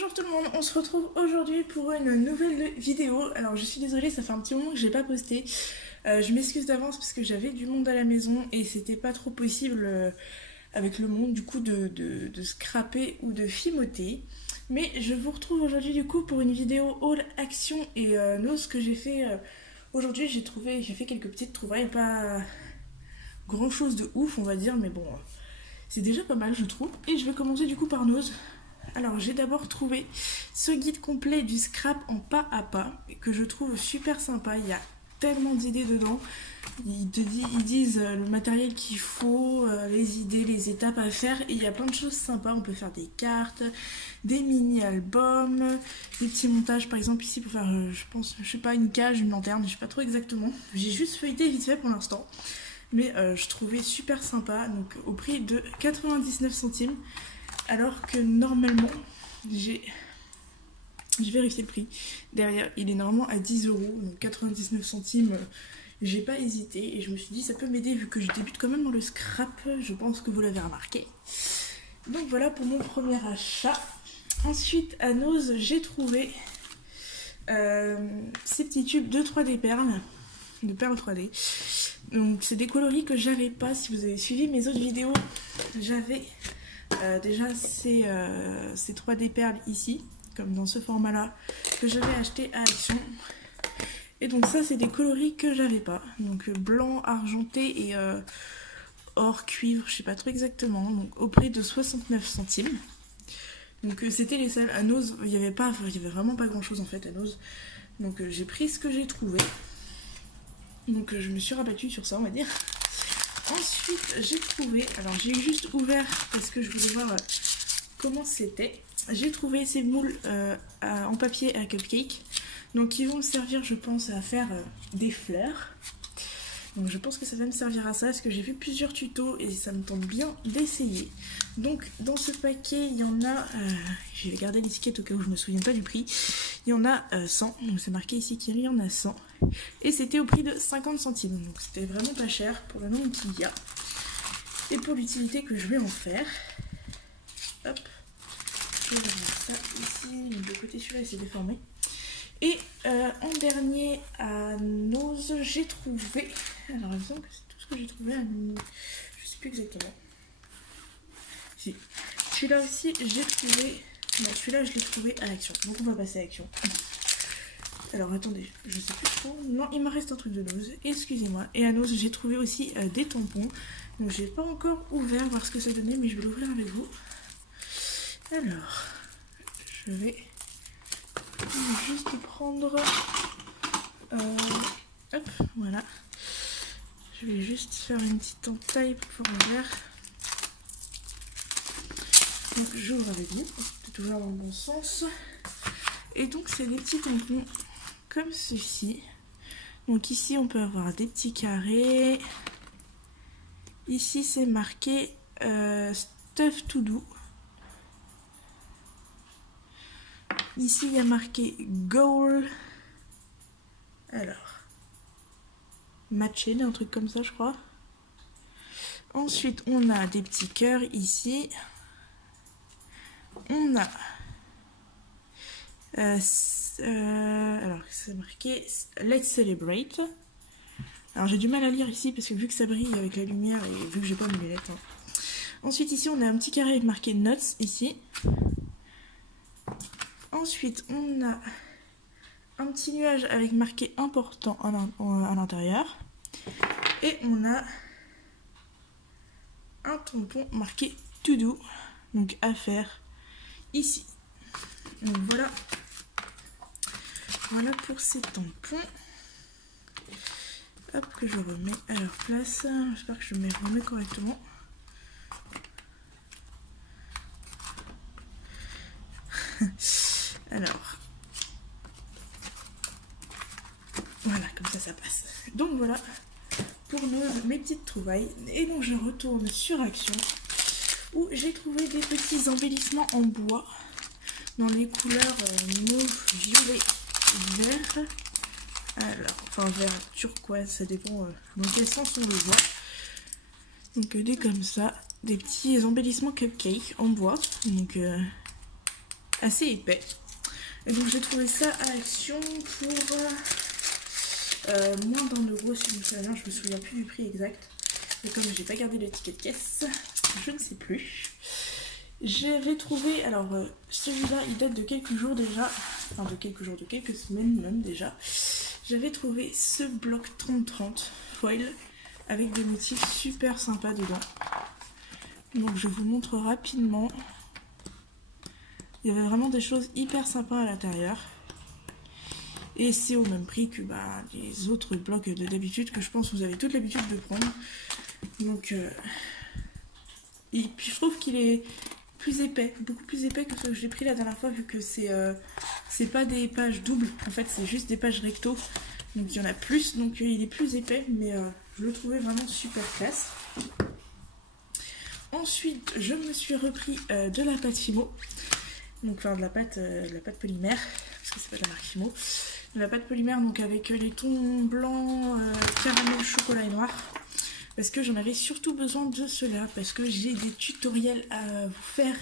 Bonjour tout le monde, on se retrouve aujourd'hui pour une nouvelle vidéo. Alors je suis désolée, ça fait un petit moment que j'ai pas posté. Je m'excuse d'avance parce que j'avais du monde à la maison et c'était pas trop possible avec le monde du coup de scraper ou de fimoter. Mais je vous retrouve aujourd'hui du coup pour une vidéo haul action et ce que j'ai fait aujourd'hui. J'ai fait quelques petites trouvailles, pas grand chose de ouf on va dire, mais bon, c'est déjà pas mal je trouve. Et je vais commencer du coup par Nose. Alors j'ai d'abord trouvé ce guide complet du scrap en pas à pas que je trouve super sympa. Il y a tellement d'idées dedans. Ils disent le matériel qu'il faut, les idées, les étapes à faire, et il y a plein de choses sympas. On peut faire des cartes, des mini-albums, des petits montages par exemple ici pour faire je sais pas, une cage, une lanterne, je sais pas trop exactement. J'ai juste feuilleté vite fait pour l'instant. Mais je trouvais super sympa, donc au prix de 99 centimes. Alors que normalement, j'ai vérifié le prix. Derrière, il est normalement à 10 €, donc 99 centimes. J'ai pas hésité et je me suis dit ça peut m'aider vu que je débute quand même dans le scrap. Je pense que vous l'avez remarqué. Donc voilà pour mon premier achat. Ensuite, à Nose, j'ai trouvé ces petits tubes de 3D perles. De perles 3D. Donc c'est des coloris que j'avais pas. Si vous avez suivi mes autres vidéos, j'avais déjà ces 3D perles ici, comme dans ce format là, que j'avais acheté à Action. Et donc ça c'est des coloris que j'avais pas. Donc blanc, argenté et or, cuivre, je sais pas trop exactement. Donc au prix de 69 centimes. Donc c'était les seuls. À Nose, il y avait vraiment pas grand chose en fait à Nose. Donc j'ai pris ce que j'ai trouvé. Donc je me suis rabattue sur ça on va dire. Ensuite j'ai trouvé, alors j'ai juste ouvert parce que je voulais voir comment c'était. J'ai trouvé ces moules en papier à cupcake. Donc ils vont me servir je pense à faire des fleurs. Donc je pense que ça va me servir à ça parce que j'ai vu plusieurs tutos et ça me tente bien d'essayer. Donc dans ce paquet il y en a, je vais garder l'étiquette au cas où je me souviens pas du prix. Il y en a 100, donc c'est marqué ici qu'il y en a 100. Et c'était au prix de 50 centimes, donc c'était vraiment pas cher pour le nombre qu'il y a. Et pour l'utilité que je vais en faire. Hop, je vais remettre ça ici, de côté celui-là il s'est déformé. Et en dernier à Nose, j'ai trouvé, alors il me semble que c'est tout ce que j'ai trouvé à Nose, je sais plus exactement. Si, celui-là aussi j'ai trouvé, non celui-là je l'ai trouvé à Action, donc on va passer à Action. Alors attendez, je sais plus trop, non il me reste un truc de Nose, excusez-moi. Et à Nose j'ai trouvé aussi des tampons, donc j'ai pas encore ouvert, voir ce que ça donnait, mais je vais l'ouvrir avec vous. Alors, je vais juste prendre, hop, voilà, je vais juste faire une petite entaille pour pouvoir ouvrir. Donc j'ouvre avec vous, c'est toujours dans le bon sens. Et donc c'est des petits tampons comme ceci. Donc ici on peut avoir des petits carrés. Ici c'est marqué Stuff to do. Ici il y a marqué Goal. Alors matché, un truc comme ça je crois. Ensuite on a des petits cœurs ici. On a alors c'est marqué Let's Celebrate. Alors j'ai du mal à lire ici parce que vu que ça brille avec la lumière et vu que j'ai pas mes lunettes. Ensuite ici on a un petit carré avec marqué Nuts ici. Ensuite on a un petit nuage avec marqué important à l'intérieur. Et on a un tampon marqué To Do, donc à faire ici. Donc voilà. Voilà pour ces tampons. Hop, que je remets à leur place. J'espère que je me remets correctement. Alors. Voilà, comme ça passe. Donc voilà pour mes petites trouvailles. Et donc je retourne sur Action où j'ai trouvé des petits embellissements en bois dans les couleurs mauve, violet, vert. Alors, enfin vert turquoise, ça dépend dans quel sens on le voit. Donc des comme ça, des petits embellissements cupcake en bois. Donc assez épais. Et donc j'ai trouvé ça à Action pour moins d'1 €, si je me souviens bien, je me souviens plus du prix exact. Mais comme j'ai pas gardé le ticket de caisse, je ne sais plus. J'avais trouvé, alors celui-là il date de quelques jours déjà, enfin de quelques semaines même déjà. J'avais trouvé ce bloc 30-30 foil avec des motifs super sympas dedans. Donc je vous montre rapidement. Il y avait vraiment des choses hyper sympas à l'intérieur. Et c'est au même prix que les autres blocs de d'habitude que je pense que vous avez toute l'habitude de prendre. Donc et puis je trouve qu'il est plus épais, beaucoup plus épais que ce que j'ai pris la dernière fois, vu que c'est pas des pages doubles, en fait c'est juste des pages recto, donc il y en a plus, donc il est plus épais, mais je le trouvais vraiment super classe. Ensuite je me suis repris de la pâte Fimo, donc enfin de la pâte polymère, parce que c'est pas de la marque Fimo, de la pâte polymère, donc avec les tons blancs, caramel, chocolat et noir. Parce que j'en avais surtout besoin de cela, parce que j'ai des tutoriels à vous faire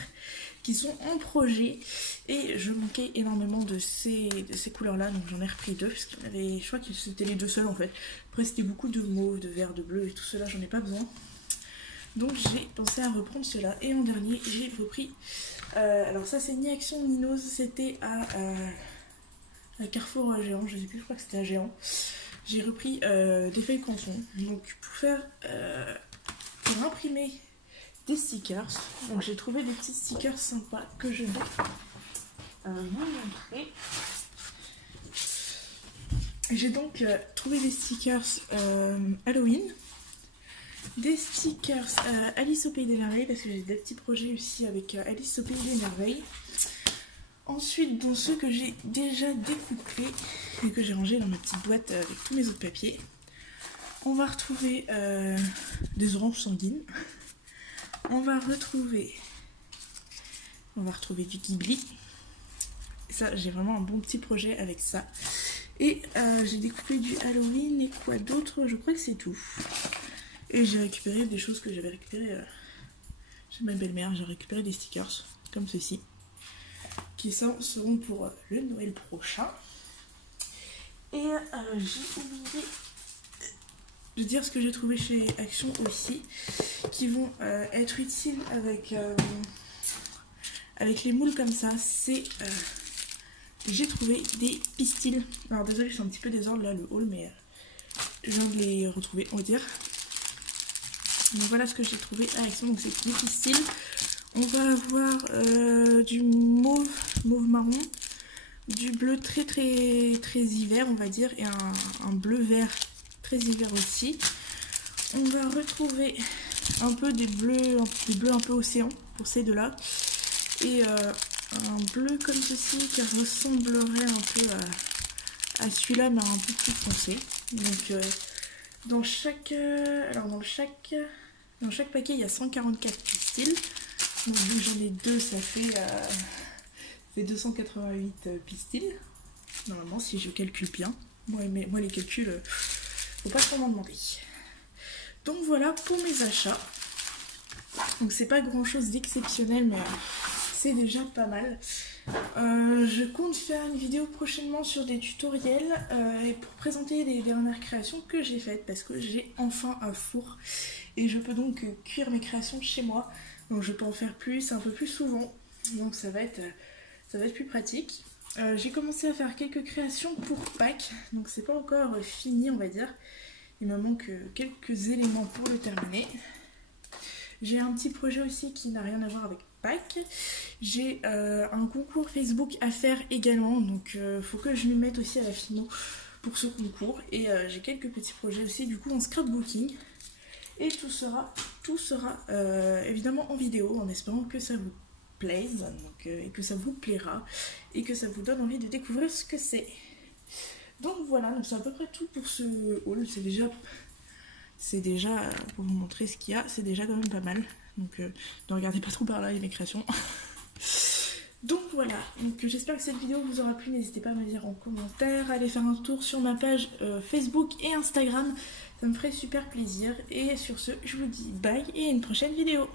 qui sont en projet et je manquais énormément de ces couleurs là, donc j'en ai repris 2 parce qu'il y en avait, je crois que c'était les 2 seuls en fait. Après c'était beaucoup de mauve, de vert, de bleu et tout cela, j'en ai pas besoin. Donc j'ai pensé à reprendre cela et en dernier j'ai repris, alors ça c'est ni Action ni Nose, c'était à Carrefour Géant, je sais plus, je crois que c'était à Géant. J'ai repris des feuilles canson, donc pour imprimer des stickers. Donc j'ai trouvé des petits stickers sympas que je vais vous montrer. J'ai donc trouvé des stickers Halloween, des stickers Alice au Pays des Merveilles, parce que j'ai des petits projets aussi avec Alice au Pays des Merveilles. Ensuite, dans ceux que j'ai déjà découpés et que j'ai rangés dans ma petite boîte avec tous mes autres papiers, on va retrouver des oranges sanguines. On va retrouver du Ghibli. Ça, j'ai vraiment un bon petit projet avec ça. Et j'ai découpé du Halloween et quoi d'autre? Je crois que c'est tout. Et j'ai récupéré des choses que j'avais récupérées chez ma belle-mère. J'ai récupéré des stickers comme ceci, qui seront pour le Noël prochain. Et j'ai oublié de dire ce que j'ai trouvé chez Action aussi, qui vont être utiles avec les moules comme ça. C'est j'ai trouvé des pistils. Alors désolé, je suis un petit peu désordre là, le haul, mais je viens de les retrouver, on va dire. Donc voilà ce que j'ai trouvé à Action. Donc c'est des pistils. On va avoir du mauve marron, du bleu très hiver on va dire, et un bleu vert très hiver aussi. On va retrouver un peu des bleus un peu océan pour ces deux-là, et un bleu comme ceci qui ressemblerait un peu à celui-là mais un peu plus foncé. Donc dans chaque paquet il y a 144 pistils. Donc vu que j'en ai 2, ça fait 288 pistils. Normalement, si je calcule bien. Moi les calculs, faut pas trop m'en demander. Donc voilà pour mes achats. Donc c'est pas grand chose d'exceptionnel, mais c'est déjà pas mal. Je compte faire une vidéo prochainement sur des tutoriels et pour présenter les dernières créations que j'ai faites, parce que j'ai enfin un four et je peux donc cuire mes créations chez moi. Donc je peux en faire plus, un peu plus souvent, donc ça va être plus pratique. J'ai commencé à faire quelques créations pour Pâques, donc c'est pas encore fini on va dire. Il me manque quelques éléments pour le terminer. J'ai un petit projet aussi qui n'a rien à voir avec Pâques. J'ai un concours Facebook à faire également, donc faut que je m'y mette aussi à la Fimo pour ce concours. Et j'ai quelques petits projets aussi du coup en scrapbooking. Et tout sera évidemment en vidéo, en espérant que ça vous plaise, donc, et que ça vous plaira, et que ça vous donne envie de découvrir ce que c'est. Donc voilà, donc c'est à peu près tout pour ce haul. C'est déjà pour vous montrer ce qu'il y a, c'est déjà quand même pas mal. Donc ne regardez pas trop par là, il y a mes créations. Donc voilà, donc j'espère que cette vidéo vous aura plu. N'hésitez pas à me dire en commentaire, allez faire un tour sur ma page Facebook et Instagram, ça me ferait super plaisir. Et sur ce, je vous dis bye et à une prochaine vidéo.